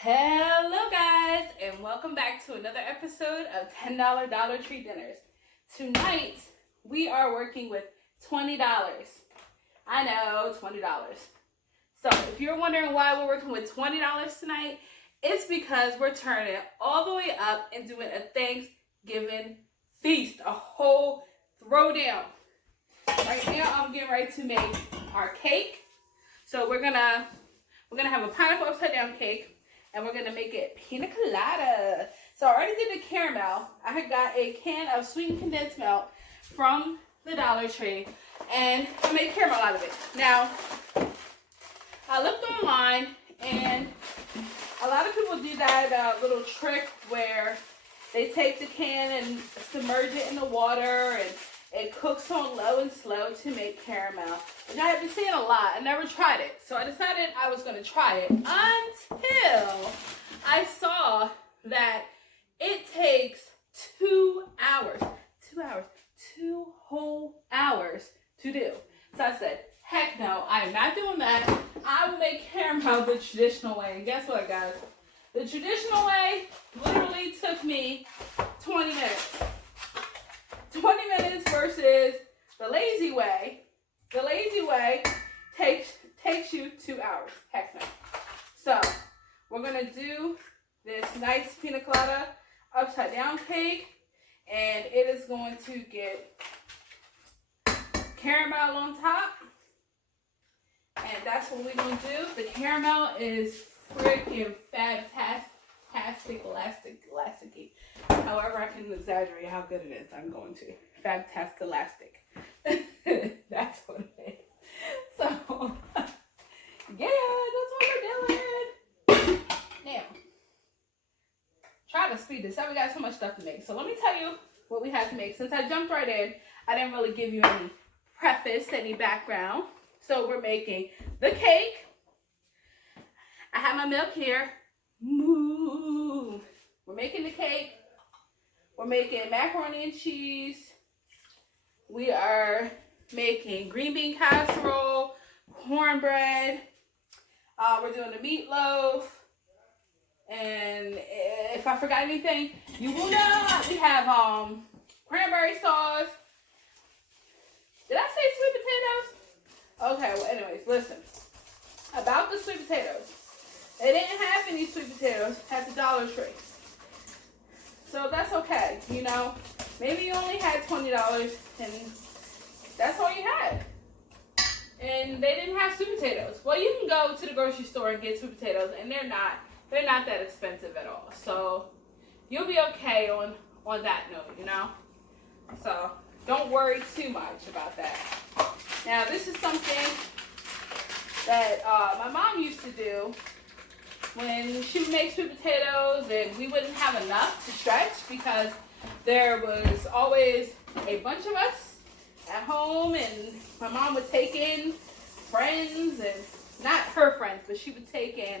Hello guys, and welcome back to another episode of $10 Dollar Tree Dinners. Tonight we are working with $20. I know, $20. So if you're wondering why we're working with $20 tonight, it's because we're turning it all the way up and doing a Thanksgiving feast, a whole throwdown. Right now I'm getting ready to make our cake. So we're gonna have a pineapple upside down cake. And we're gonna make it pina colada. So I already did the caramel. I had got a can of sweetened condensed milk from the Dollar Tree, and I made caramel out of it. Now, I looked online, and a lot of people do that little trick where they take the can and submerge it in the water, and it cooks on low and slow to make caramel. And I have been seeing a lot. I never tried it. So I decided I was going to try it until I saw that it takes 2 hours. 2 hours. 2 whole hours to do. So I said, heck no, I am not doing that. I will make caramel the traditional way. And guess what, guys? The traditional way literally took me 20 minutes. 20 minutes versus the lazy way. The lazy way takes you 2 hours. Heck no. So we're gonna do this nice pina colada upside down cake, and it is going to get caramel on top, and that's what we're gonna do. The caramel is freaking fantastic, elasticy. However, I can exaggerate how good it is. I'm going to. Fantastic elastic. That's what it is. So, yeah, that's what we're doing. Now, try to speed this up. We got so much stuff to make. So let me tell you what we have to make. Since I jumped right in, I didn't really give you any preface, any background. So we're making the cake. I have my milk here. Moo. We're making the cake. We're making macaroni and cheese. We are making green bean casserole, cornbread. We're doing the meatloaf. And if I forgot anything, you will know. We have cranberry sauce. Did I say sweet potatoes? Okay, well, anyways, listen. About the sweet potatoes. They didn't have any sweet potatoes at the Dollar Tree. So that's okay, you know. Maybe you only had $20 and that's all you had. And they didn't have sweet potatoes. Well, you can go to the grocery store and get sweet potatoes, and they're not that expensive at all. So you'll be okay on that note, you know. So don't worry too much about that. Now, this is something that my mom used to do when she would make sweet potatoes, and we wouldn't have enough to stretch because there was always a bunch of us at home, and my mom would take in friends, and not her friends, but she would take in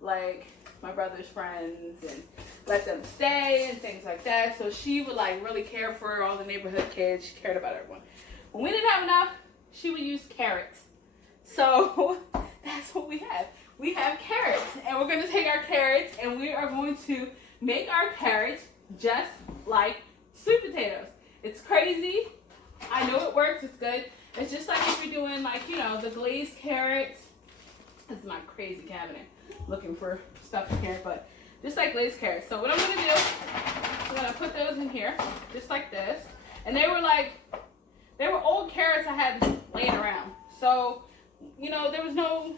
like my brother's friends and let them stay and things like that. So she would like really care for all the neighborhood kids. She cared about everyone. When we didn't have enough, she would use carrots. So that's what we have. We have carrots, and we're going to take our carrots and we are going to make our carrots just like sweet potatoes. It's crazy. I know it works. It's good. It's just like if you're doing like, you know, the glazed carrots. This is my crazy cabinet looking for stuff in here, but just like glazed carrots. So what I'm going to do, I'm going to put those in here just like this. And they were old carrots I had laying around. So, you know, there was no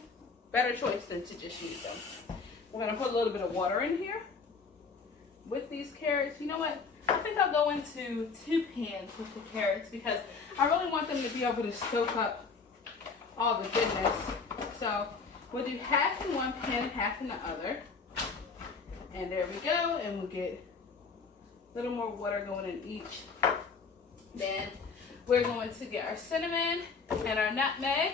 better choice than to just use them. We're going to put a little bit of water in here with these carrots. You know what? I think I'll go into 2 pans with the carrots because I really want them to be able to soak up all the goodness. So we'll do half in one pan, half in the other. And there we go. And we'll get a little more water going in each. Then we're going to get our cinnamon and our nutmeg.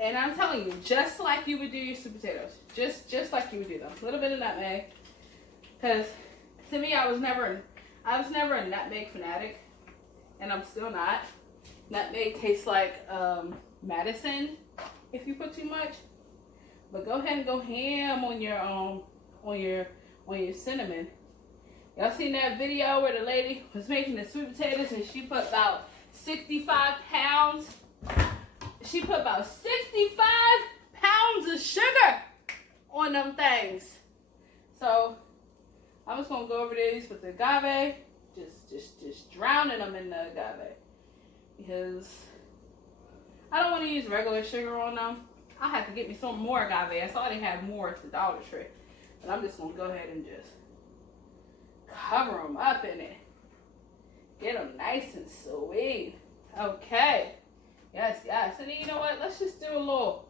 And I'm telling you, just like you would do your sweet potatoes. Just like you would do them. A little bit of nutmeg. Because to me, I was never a nutmeg fanatic. And I'm still not. Nutmeg tastes like medicine if you put too much. But go ahead and go ham on your cinnamon. Y'all seen that video where the lady was making the sweet potatoes and she put about 65 pounds? She put about 65 pounds of sugar on them things. So I'm just gonna go over these with the agave, just drowning them in the agave, because I don't want to use regular sugar on them. I'll have to get me some more agave. I saw they had more at the Dollar Tree, but I'm just gonna go ahead and just cover them up in it. Get them nice and sweet. Okay. Yes, yes. And then you know what? Let's just do a little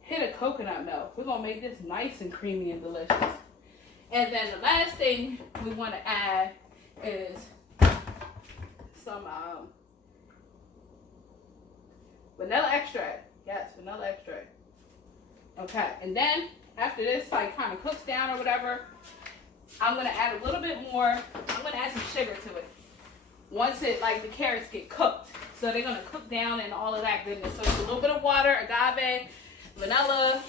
hit of coconut milk. We're going to make this nice and creamy and delicious. And then the last thing we want to add is some vanilla extract. Yes, vanilla extract. Okay. And then after this like kind of cooks down or whatever, I'm going to add a little bit more. I'm going to add some sugar to it. Once it, like, the carrots get cooked. So they're going to cook down and all of that goodness. So it's a little bit of water, agave, vanilla,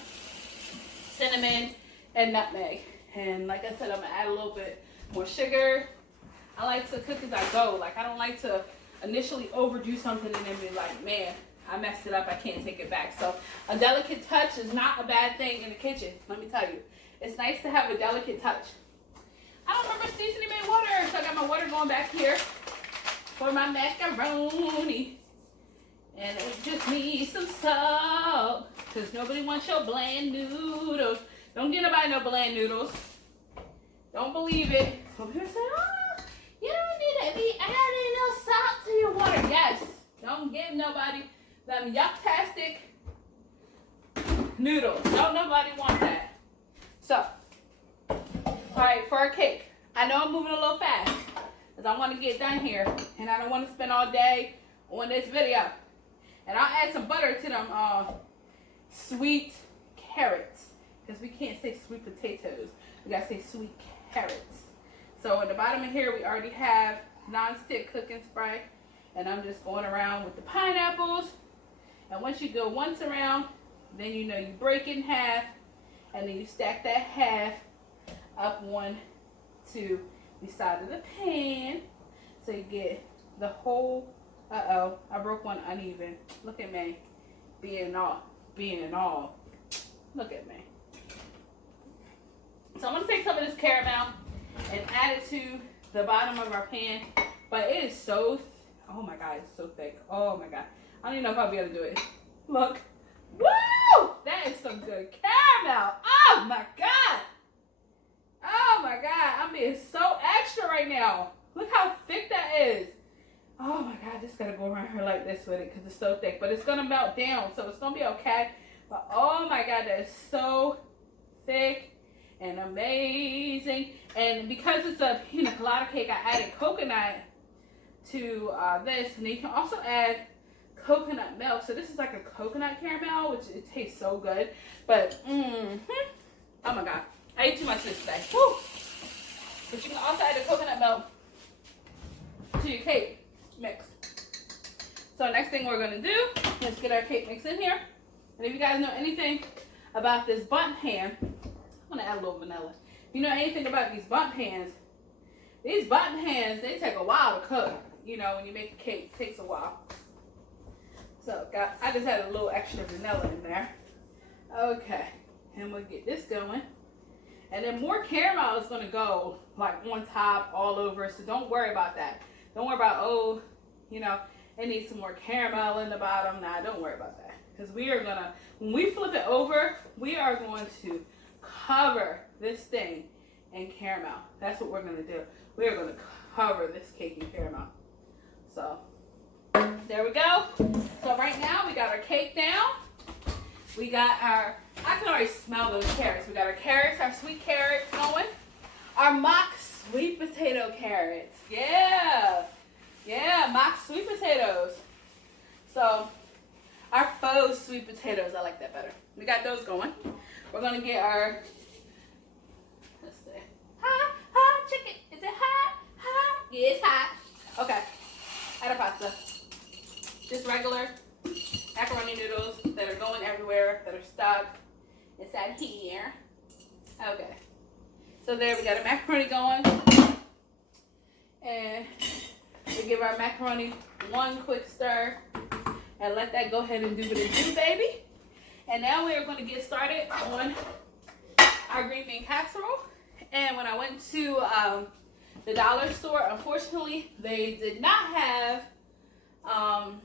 cinnamon, and nutmeg. And like I said, I'm going to add a little bit more sugar. I like to cook as I go. Like, I don't like to initially overdo something and then be like, man, I messed it up. I can't take it back. So a delicate touch is not a bad thing in the kitchen. Let me tell you. It's nice to have a delicate touch. I don't remember seasoning my water, so I got my water going back here for my macaroni. And it just needs some salt, because nobody wants your bland noodles. Don't get nobody no bland noodles. Don't believe it. Some people say, oh, you don't need to be adding no salt to your water. Yes, don't give nobody them yuck-tastic noodles. Don't nobody want that. So, alright, for our cake, I know I'm moving a little fast because I want to get done here and I don't want to spend all day on this video. And I'll add some butter to them sweet carrots, because we can't say sweet potatoes. We got to say sweet carrots. So at the bottom of here, we already have non-stick cooking spray. And I'm just going around with the pineapples. And once you go once around, then you know you break it in half. And then you stack that half up one to the side of the pan, so you get the whole. Uh-oh, I broke one uneven. Look at me, being all. Look at me. So I'm gonna take some of this caramel and add it to the bottom of our pan. But it is so, oh my God, it's so thick. Oh my God, I don't even know if I'll be able to do it. Look, woo! That is some good caramel. Oh my God. Oh my God, I'm being so extra right now. Look how thick that is. Oh my God, I just gotta go around here like this with it because it's so thick. But it's gonna melt down, so it's gonna be okay. But oh my God, that is so thick and amazing. And because it's a pina colada cake, I added coconut to this. And you can also add coconut milk. So this is like a coconut caramel, which it tastes so good. But, oh my God. I ate too much this today. Woo! But you can also add the coconut milk to your cake mix. So next thing we're going to do is get our cake mix in here. And if you guys know anything about this bundt pan, I'm going to add a little vanilla. If you know anything about these bundt pans, they take a while to cook. You know, when you make a cake, it takes a while. So I just had a little extra vanilla in there. Okay, and we'll get this going. And then more caramel is going to go like on top, all over. So don't worry about that. Don't worry about, oh, you know, it needs some more caramel in the bottom. Nah, don't worry about that. Because we are going to, when we flip it over, we are going to cover this thing in caramel. That's what we're going to do. We are going to cover this cake in caramel. So there we go. So right now we got our cake down. We got our, I can already smell those carrots. We got our carrots, our sweet carrots going. Our mock sweet potato carrots. Yeah. Yeah, mock sweet potatoes. So our faux sweet potatoes, I like that better. We got those going. We're going to get our, let's see. Hot chicken. Is it hot? Hot? Yeah, it's hot. Okay. Add a pasta. Just regular macaroni noodles that are going everywhere, that are stuck It's at here. Okay. So there we got our macaroni going. And we give our macaroni one quick stir and let that go ahead and do what it do, baby. And now we are going to get started on our green bean casserole. And when I went to the dollar store, unfortunately, they did not have, I'm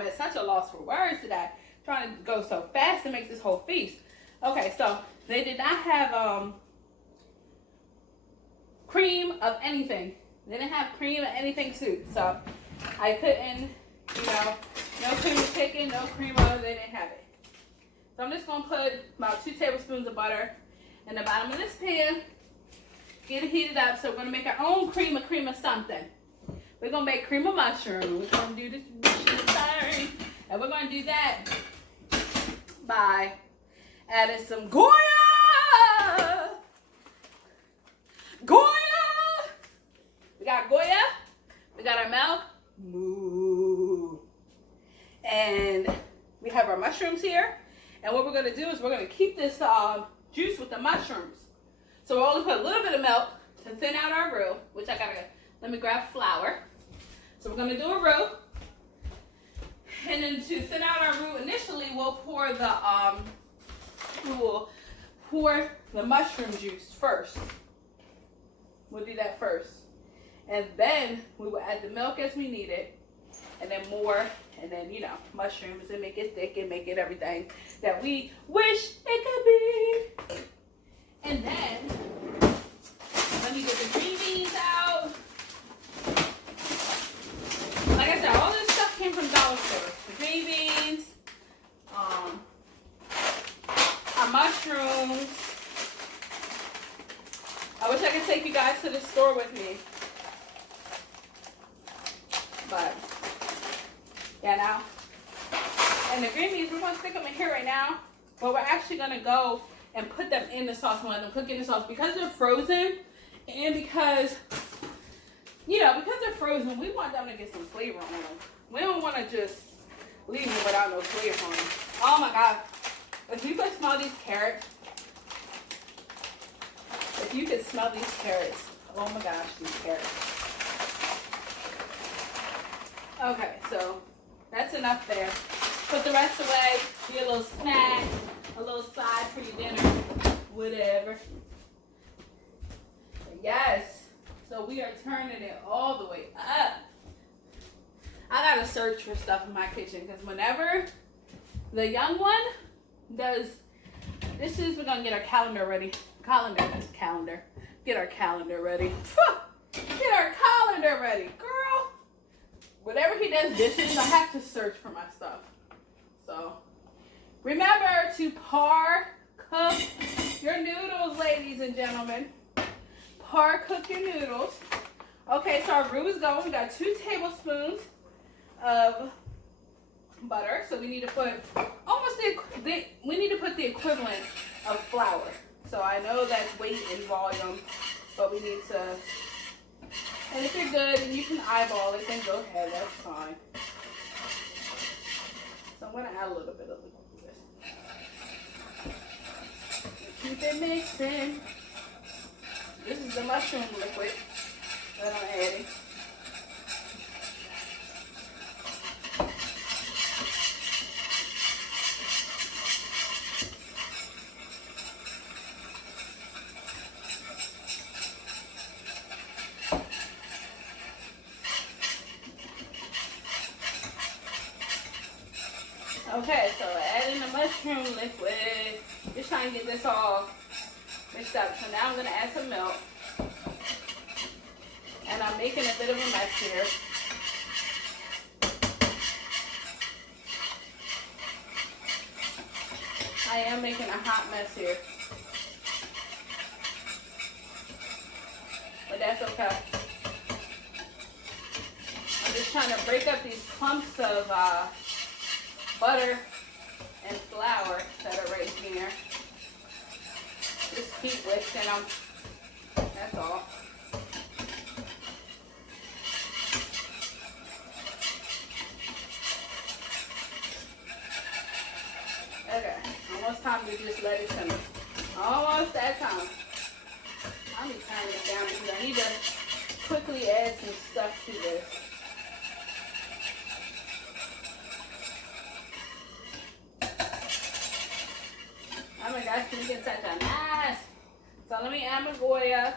at such a loss for words today. Trying to go so fast to make this whole feast. Okay, so they did not have cream of anything. They didn't have cream of anything too. So I couldn't, no cream of chicken, no cream of, they didn't have it. So I'm just going to put about 2 tablespoons of butter in the bottom of this pan. Get it heated up. So we're going to make our own cream of something. We're going to make cream of mushroom. We're going to do this thing. And we're going to do that by adding some Goya. We got Goya. We got our milk. Moo. And we have our mushrooms here. And what we're going to do is we're going to keep this juice with the mushrooms. So we're only put a little bit of milk to thin out our roux, which let me grab flour. So we're going to do a roux. And then to thin out our roux, initially we'll pour the mushroom juice first. We'll do that first. And then we will add the milk as we need it. And then more. And then, mushrooms and make it thick and make it everything that we wish it could be. And then, let me get the green beans out. Like I said, all this stuff came from dollar stores. The green beans, our mushrooms. I wish I could take you guys to the store with me. But, yeah, now. And the green beans, we're going to stick them in here right now. But we're actually going to go and put them in the sauce and let them cook in the sauce. Because they're frozen and because they're frozen, we want them to get some flavor on them. We don't want to just leave them without no flavor on them. Oh my God. If you could smell these carrots. Oh my gosh, these carrots. Okay, so that's enough there. Put the rest away. Be a little snack, a little side for your dinner, whatever. Yes. So we are turning it all the way up. I gotta search for stuff in my kitchen because whenever the young one does dishes, we're gonna get our calendar ready. Get our calendar ready. Get our calendar ready, girl. Whenever he does dishes, I have to search for my stuff. So remember to par cook your noodles, ladies and gentlemen. Par cook your noodles. Okay, so our roux is going. We got 2 tablespoons of butter. So we need to put we need to put the equivalent of flour. So I know that's weight and volume, but we need to. And if you're good and you can eyeball it, then go ahead. That's fine. So I'm gonna add a little bit of liquid to this. Keep it mixing. This is the mushroom liquid that I'm adding. Okay, so adding the mushroom liquid. Just trying to get this all mixed up. So now I'm going to add some milk. And I'm making a bit of a mess here. I am making a hot mess here. But that's okay. I'm just trying to break up these clumps of butter and flour that are right here. Just keep whisking them. That's all. Okay, almost time time to just let it simmer. Almost that time. I'll be turning it down because I need to quickly add some stuff to this. Oh my gosh, can we get such a nice? So let me add my Goya.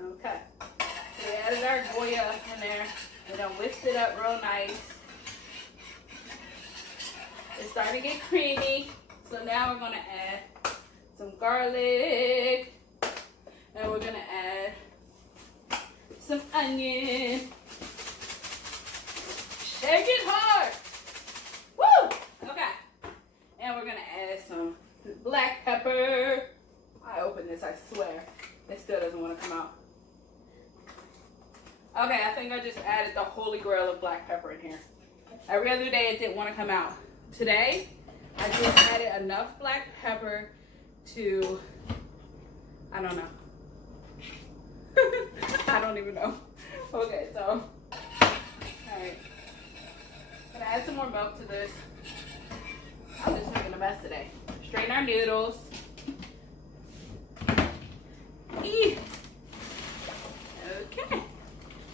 Okay. So we added our Goya in there. We done whisked it up real nice. It's starting to get creamy. So now we're going to add some garlic. And we're going to add some onion. Shake it hard. Woo! Okay. And we're going to add some black pepper. I opened this, I swear. It still doesn't want to come out. Okay, I think I just added the holy grail of black pepper in here. Every other day it didn't want to come out. Today, I just added enough black pepper to, I don't know. I don't even know. Okay, so, alright. Gonna add some more milk to this. I'm just making a mess today. Strain our noodles. Eee. Okay.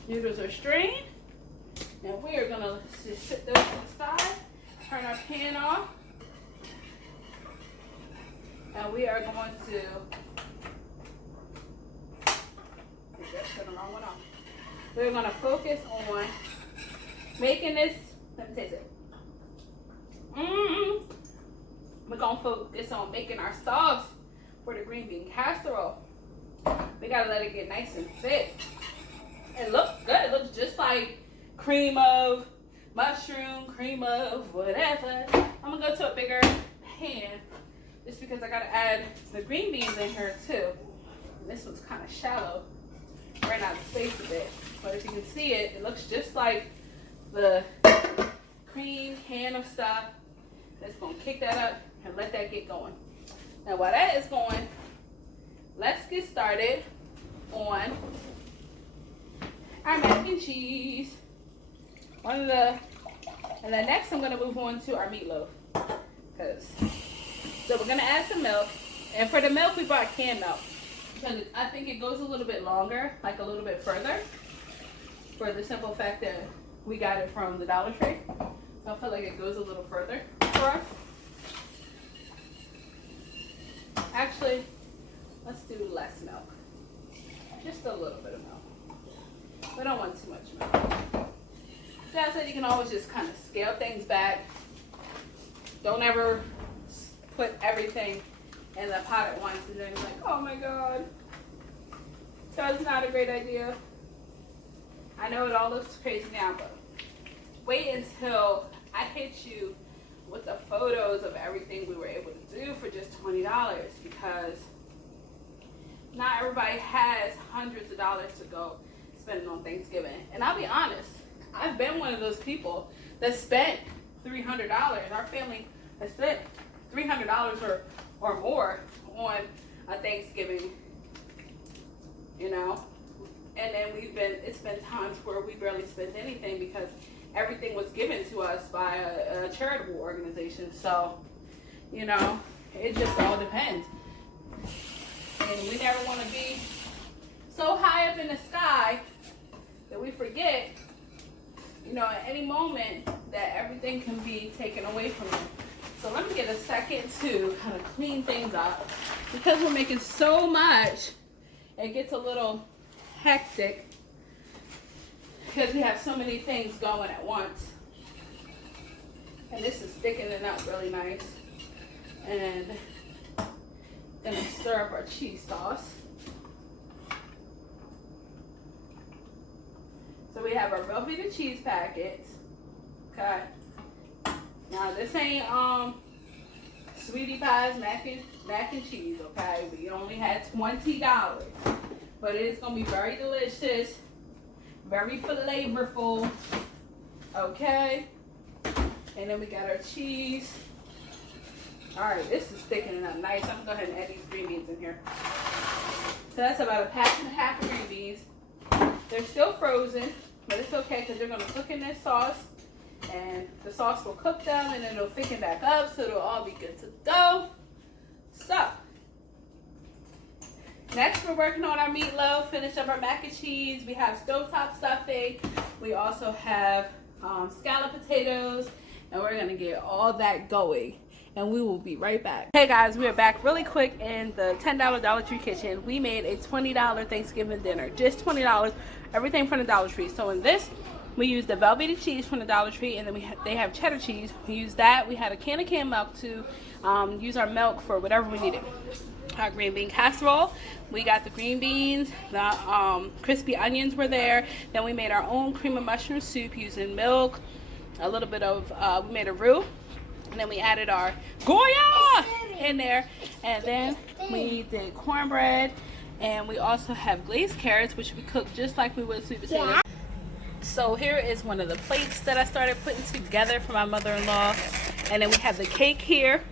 Noodles are strained. And we are gonna just sit those to the side. Turn our pan off. And we are going to turn the wrong one off. We're gonna focus on making this. Let me taste it. We're gonna focus on making our sauce for the green bean casserole. We gotta let it get nice and thick. It looks good. It looks just like cream of mushroom, cream of whatever. I'm gonna go to a bigger pan just because I gotta add the green beans in here too. And this one's kind of shallow. Ran out of space a bit. But if you can see it, it looks just like the cream can of stuff. Let's gonna kick that up and let that get going. Now while that is going, let's get started on our mac and cheese. And then next I'm gonna move on to our meatloaf. So we're gonna add some milk. And for the milk, we brought canned milk. Because I think it goes a little bit longer, like a little bit further. For the simple fact that we got it from the Dollar Tree. So I feel like it goes a little further for us. Actually, let's do less milk. Just a little bit of milk. We don't want too much milk. Dad said you can always just kind of scale things back. Don't ever put everything in the pot at once and then you're like, oh my God. That's not a great idea. I know it all looks crazy now, but wait until I hit you with the photos of everything we were able to do for just $20 because not everybody has hundreds of dollars to go spending on Thanksgiving. And I'll be honest, I've been one of those people that spent $300. Our family has spent $300 or more on a Thanksgiving, you know. And then it's been times where we barely spent anything because everything was given to us by a charitable organization. So, you know, it just all depends. And we never want to be so high up in the sky that we forget, you know, at any moment that everything can be taken away from you. So let me get a second to kind of clean things up. Because we're making so much, it gets a little hectic because we have so many things going at once. And this is thickening up really nice. And gonna stir up our cheese sauce. So we have our Velveeta cheese packets. Okay. Now this ain't Sweetie Pie's mac and cheese, okay? We only had $20. But it is gonna be very delicious, very flavorful. Okay. And then we got our cheese. Alright, this is thickening up nice. I'm gonna go ahead and add these green beans in here. So that's about a pack and a half of green beans. They're still frozen, but it's okay because they're gonna cook in this sauce And the sauce will cook them and then it'll thicken back up so it'll all be good to go. So, next we're working on our meatloaf, finish up our mac and cheese. We have stovetop stuffing. We also have scallop potatoes, and we're gonna get all that going. And we will be right back. Hey guys, we are back really quick in the $10 Dollar Tree kitchen. We made a $20 Thanksgiving dinner, just $20, everything from the Dollar Tree. So in this, we used the velvety cheese from the Dollar Tree, and then they have cheddar cheese. We used that. We had a can of canned milk to use our milk for whatever we needed. Our green bean casserole, we got the green beans, the crispy onions were there. Then we made our own cream of mushroom soup using milk, a little bit of, we made a roux. And then we added our Goya in there. And then we did cornbread. And we also have glazed carrots, which we cook just like we would sweet potatoes. Yeah. So here is one of the plates that I started putting together for my mother-in-law. And then we have the cake here.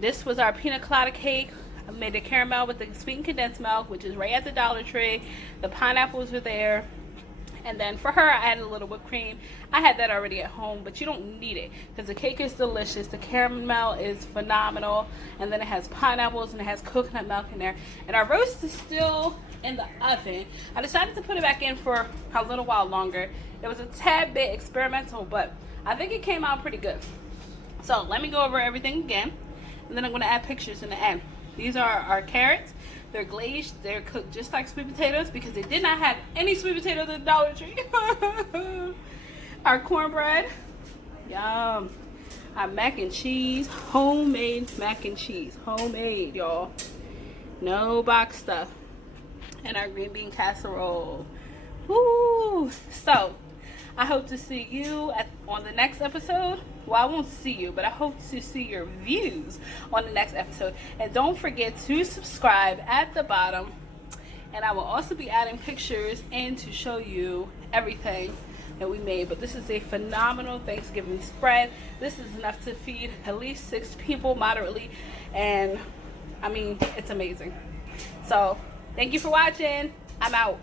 This was our pina colada cake. I made the caramel with the sweetened condensed milk, which is right at the Dollar Tree. The pineapples were there. And then for her, I added a little whipped cream. I had that already at home, but you don't need it because the cake is delicious. The caramel is phenomenal. And then it has pineapples and it has coconut milk in there. And our roast is still in the oven. I decided to put it back in for a little while longer. It was a tad bit experimental, but I think it came out pretty good. So let me go over everything again. And then I'm going to add pictures in the end. These are our carrots. They're glazed. They're cooked just like sweet potatoes because they did not have any sweet potatoes at the Dollar Tree. Our cornbread. Yum. Our mac and cheese. Homemade mac and cheese. Homemade, y'all. No box stuff. And our green bean casserole. Woo! So, I hope to see you on the next episode. Well, I won't see you, but I hope to see your views on the next episode. And don't forget to subscribe at the bottom. And I will also be adding pictures in to show you everything that we made. But this is a phenomenal Thanksgiving spread. This is enough to feed at least 6 people moderately. And I mean, it's amazing. So, thank you for watching. I'm out.